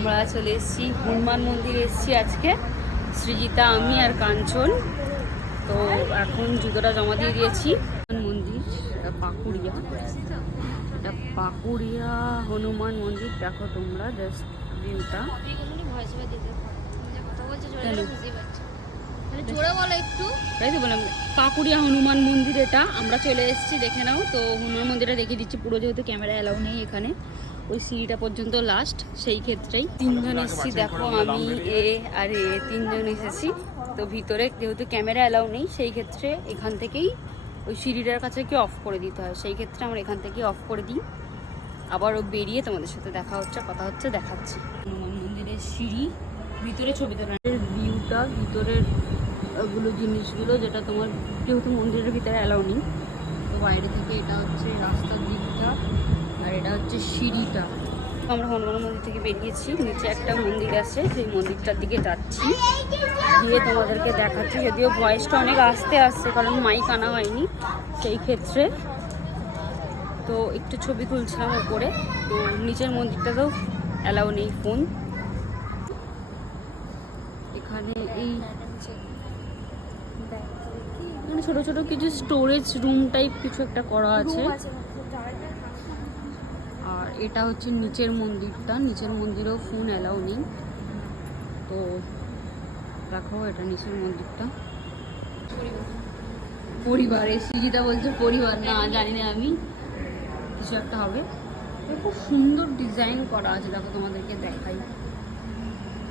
আমরা চলে এসেছি হনুমান মন্দিরে এসেছি আজকে, সৃজিতা, আমি আর কাঞ্চন। তো এখন জুতোটা জমা দিয়ে দিয়েছি। মন্দির পাকুড়িয়া, এটা পাকুড়িয়া হনুমান মন্দির। দেখো তোমরা জাস্ট ভিউটা। তাই তো বললাম পাকুড়িয়া হনুমান মন্দির, এটা আমরা চলে এসেছি, দেখে নাও। তো হনুমান মন্দিরটা দেখিয়ে দিচ্ছি পুরো, যেহেতু ক্যামেরা অ্যালাউ নেই এখানে, ওই সিঁড়িটা পর্যন্ত লাস্ট। সেই ক্ষেত্রেই তিনজন এসেছি, দেখো আমি আর তিনজন এসেছি। তো ভিতরে যেহেতু ক্যামেরা অ্যালাউ নেই, সেই ক্ষেত্রে এখান থেকেই ওই সিঁড়িটার কাছে কি অফ করে দিতে হয়। সেই ক্ষেত্রে আমরা এখান থেকেই অফ করে দিই। আবারও বেরিয়ে তোমাদের সাথে দেখা হচ্ছে, কথা হচ্ছে, দেখাচ্ছি। হনুমান মন্দিরের সিঁড়ি, ভিতরে ছবি তোলার ভিউটা, ভিতরের ওগুলো জিনিসগুলো যেটা তোমার যেহেতু মন্দিরের ভিতরে অ্যালাউ নেই, তো বাইরে থেকে এটা হচ্ছে রাস্তার দিকটা, আর এটা হচ্ছে সিঁড়িটা। আমরা হনুমান মন্দির থেকে বেরিয়েছি, নিচে একটা মন্দির আছে, সেই মন্দিরটার দিকে যাচ্ছি, গিয়ে তোমাদেরকে দেখাচ্ছি। যদিও ভয়েসটা অনেক আস্তে আসছে, কারণ মাইক আনা হয়নি সেই ক্ষেত্রে। তো একটু ছবি তুলছিলাম ওপরে। তো নিচের মন্দিরটাতেও অ্যালাউ নেই ফোন। এখানে এই মানে ছোট ছোট কিছু স্টোরেজ রুম টাইপ কিছু একটা করা আছে। আর এটা হচ্ছে নিচের মন্দিরটা, নিচের মন্দিরেও ফোন অ্যালাউ নেই। তো দেখো এটা নিচের মন্দিরটা। পরিবারে সৃজিতা বলছে পরিবার না, জানি না আমি, কিছু একটা হবে। খুব সুন্দর ডিজাইন করা আছে, দেখো তোমাদেরকে দেখাই।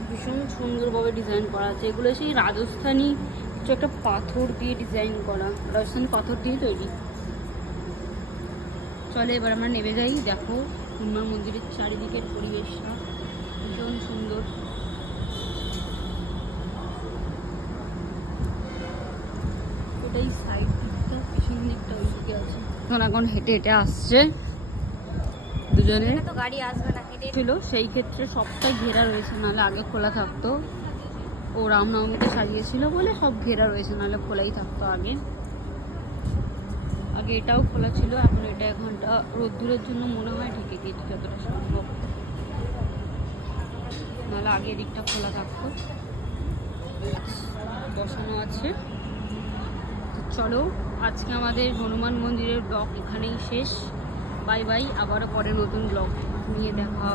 ভীষণ সুন্দরভাবে ডিজাইন করা আছে। এগুলো সেই রাজস্থানী কিছু একটা পাথর দিয়ে ডিজাইন করা, রাজস্থানী পাথর দিয়ে তৈরি। চলে এবার আমরা নেমে যাই। দেখো হনুমান মন্দিরের চারিদিকের পরিবেশটা ভীষণ সুন্দর। এটাই সাইড দিকটা, পিছন দিকটা ওই দিকে আছে। এখন হেঁটে হেঁটে আসছে দুজনে, তো গাড়ি আসবে না, হেঁটে ছিল সেই ক্ষেত্রে সবটাই ঘেরা রয়েছে, নাহলে আগে খোলা থাকতো। ও রামনবমীতে সাজিয়েছিল বলে সব ঘেরা রয়েছে, নাহলে খোলাই থাকতো আগে। আগে এটাও খোলা ছিল, এখন এটা এখনটা রোদ্দুরের জন্য মনে হয় ঢেকে দিয়েছে যতটা সম্ভব, নাহলে আগে দিকটা খোলা থাকতো। বসানো আছে। চলো আজকে আমাদের হনুমান মন্দিরের ব্লগ এখানেই শেষ। বাই বাই, আবারও পরে নতুন ব্লগ নিয়ে দেখা।